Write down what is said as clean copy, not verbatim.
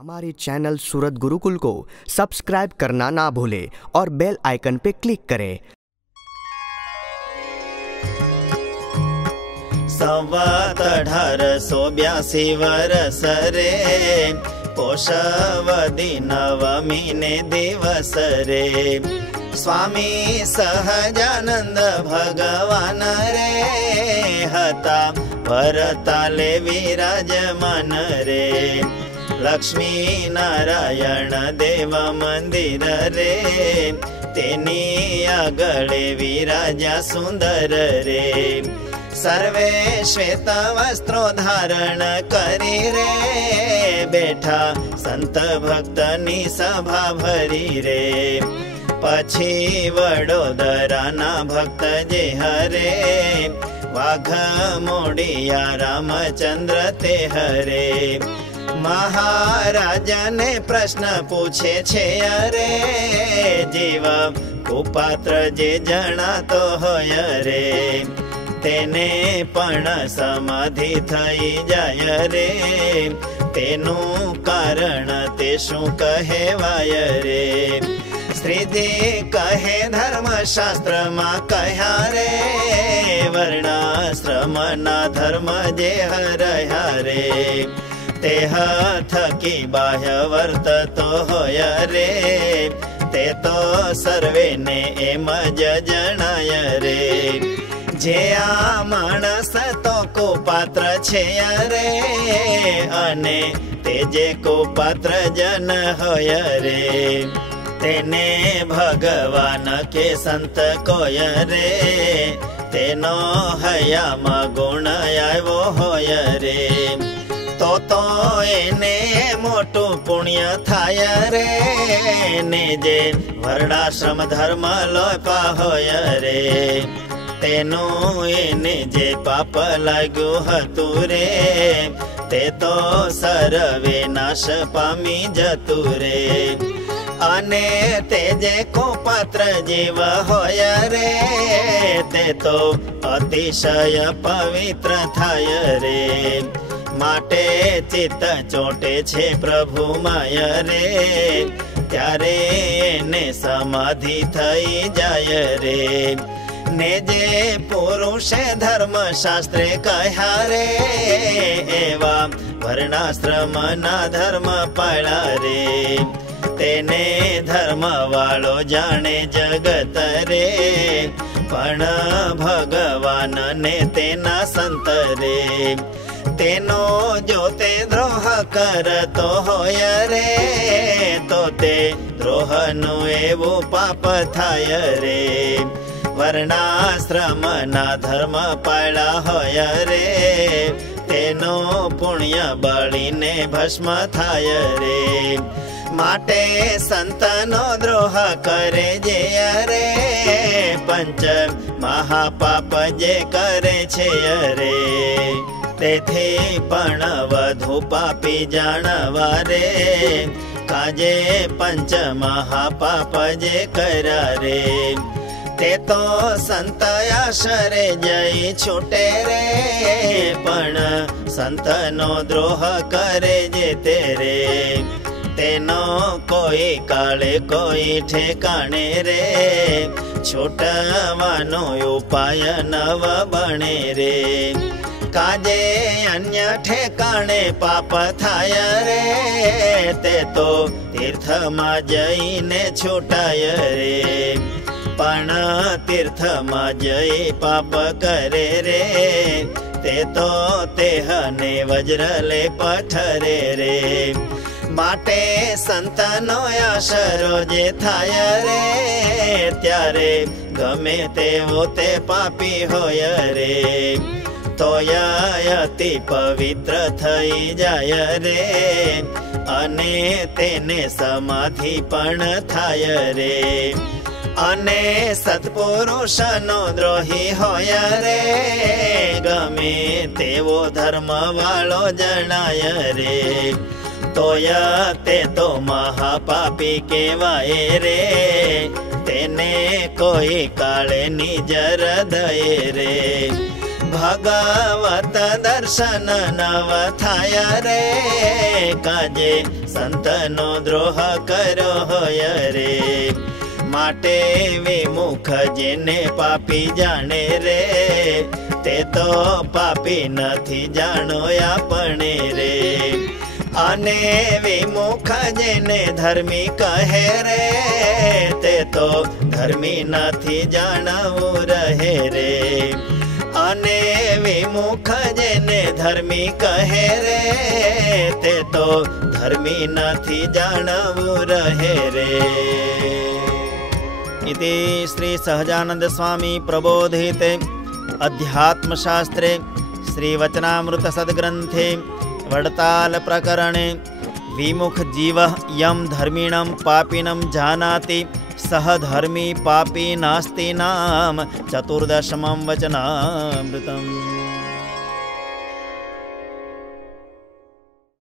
हमारे चैनल सूरत गुरुकुल को सब्सक्राइब करना ना भूलें और बेल आइकन पे क्लिक करें। संवत 1882 वर्ष रे पोषवदी नवमी ने दिवस रे स्वामी सहजानंद भगवान रे हता परताले विराजमान रे लक्ष्मी नारायण देव मंदिर रे तेनी आगळे विराजा सुंदर रे सर्वे श्वेत वस्त्रो धारण करी रे बैठा संत भक्तनी सभा भरी रे पछी वडोदराना भक्त जे हरे वाघ मोडिया रामचंद्र ते हरे महाराज ने प्रश्न पूछे छे अरे जीव कुपात्र जे जना तो होय रे तेने पण समाधि थई जाय रे तेनु कारण ते शू कहेवाय रे श्रीजी कहे धर्मशास्त्र मा कह्या रे वर्णाश्रम ना धर्म जे हरया रे तेह थकी बाह्य वर्त तो होय रे ते तो सर्वे ने एम ज जणाय रे जे आ माणस तो कुपात्र छे रे अने ते जे कुपात्र जन होय रे तेने भगवान के संत कोय रे तेनो हयाम गुण आव्यो होय रे तो एने मोटू पुण्य थाय रे ने जे वर्णाश्रम धर्म लोपा होय रे तेनु एने जे पाप लाग्यो हतु रे ते तो सर्वे नाश पामी जतु रे अने ते जे कुपात्र जीव होय रे ते तो अतिशय पवित्र थाय रे माटे चित्त चोटे छे प्रभु माय रे त्यारे ने समाधि थई जाय रे ने जे पुरुषे धर्म शास्त्रे कह्या रे एवा वर्णाश्रम ना धर्म पाळा रे तेने धर्म वाळो जाणे जगत रे पण भगवान ने तेना संत रे तेनो जो ते द्रोह करतो होय रे तो ते द्रोह नु एवो पाप थाय रे वर्णाश्रम ना धर्म पाळा होय रे तेनो पुण्य बळीने भस्म थाय रे माटे संतनो द्रोह करे जे रे पंच महापाप जे करे छे रे तेथे पण वधु पापी जाणवा रे काजे पंच महापाप जे कर्या रे ते तो संत आशरे जई छूटे रे पण संतनो द्रोह करे जे तेरे तेनो कोई काले कोई ठेकाणे रे छूटवानो उपाय नव बने रे काजे अन्य ठेकाणे पाप थाय रे ते तो तीर्थ मा जईने छूटाय रे पण तीर्थ मा जई पाप करे रे ते तो तेहने वज्र ले पठरे रे माटे संतनो आशरो जे थाय रे त्यारे गमे तेवो ते पापी होय रे तोया अति पवित्र थई जाय रे अने तेने समाधि पण थाय रे अने सत्पुरुषनो द्रोही होय रे गमे तेवो धर्म वाळो जणाय रे तोया ते तो महापापी केवाय रे तेने कोई काळे निजर दये रे ભગવત દર્શન નવ થાય રે, કાજે સંતનો દ્રોહ કર્યો હોય રે. માટે વિમુખ જેને પાપી જાણે રે, તે તો પાપી નથી જાણો આપણે રે. અને વિમુખ જેને ધર્મી કહે રે, તે તો ધર્મી નથી જાણવું રહે રે. અને વિમુખ જેને ધર્મી કહે રે, તે તો ધર્મી નથી જાણવું રહે રે. इति श्री सहजानंद स्वामी प्रबोधिते अध्यात्मशास्त्रे श्रीवचनामृत सद्ग्रंथे वडताल प्रकरणे विमुख जीवः यं धर्मिणं पापिनं जानाति सह धर्मी पापी नास्ति नाम चतुर्दशमं वचनामृतम्.